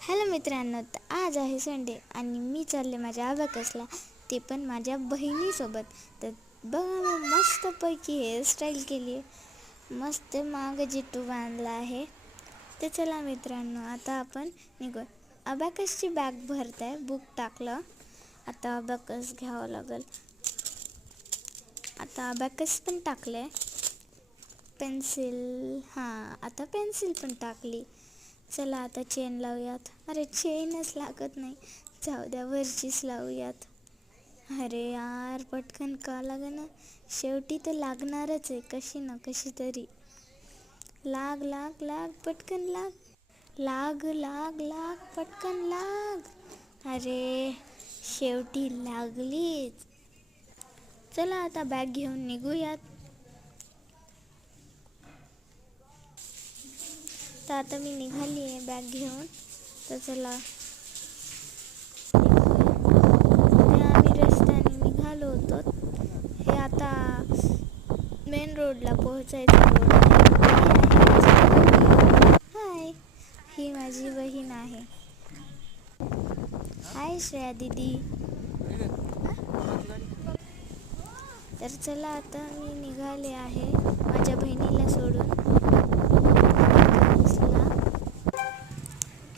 Hello मित्रांनो, तर आज आहे संडे आणि मी चालले माझ्या अबॅकसला, ते पण माझ्या बहिणीसोबत. तर बघा, मी मस्तपैकी हेअरस्टाईल केली आहे, मस्त मागं जिटू बांधला आहे. तर चला मित्रांनो, आता आपण निघू. अबॅकसची बॅग भरत आहे, बुक टाकलं. आता अबॅकस घ्यावं लागेल. आता अबॅकस पण टाकलं, पेन्सिल, आता पेन्सिल पण टाकली. चला आता चेन लावूयात. अरे चेनच लागत नाही, जाऊ द्या, वरचीच लावूयात. अरे यार, पटकन का लागेना. शेवटी तर लागणारच आहे, कशी ना कशी तरी. लाग लाग लाग, पटकन लाग. लाग लाग लाग, पटकन लाग. अरे शेवटी लागलीच. चला आता बॅग घेऊन निघूयात. तर आता मी निघाली आहे बॅग घेऊन. तर चला, आम्ही रस्त्याने निघालो होतो. हे आता मेन रोडला पोहोचायचं रोड आहे. हाय, ही माझी बहीण आहे. हाय श्रेया दीदी. तर चला आता मी निघाले आहे माझ्या बहिणीला सोडून.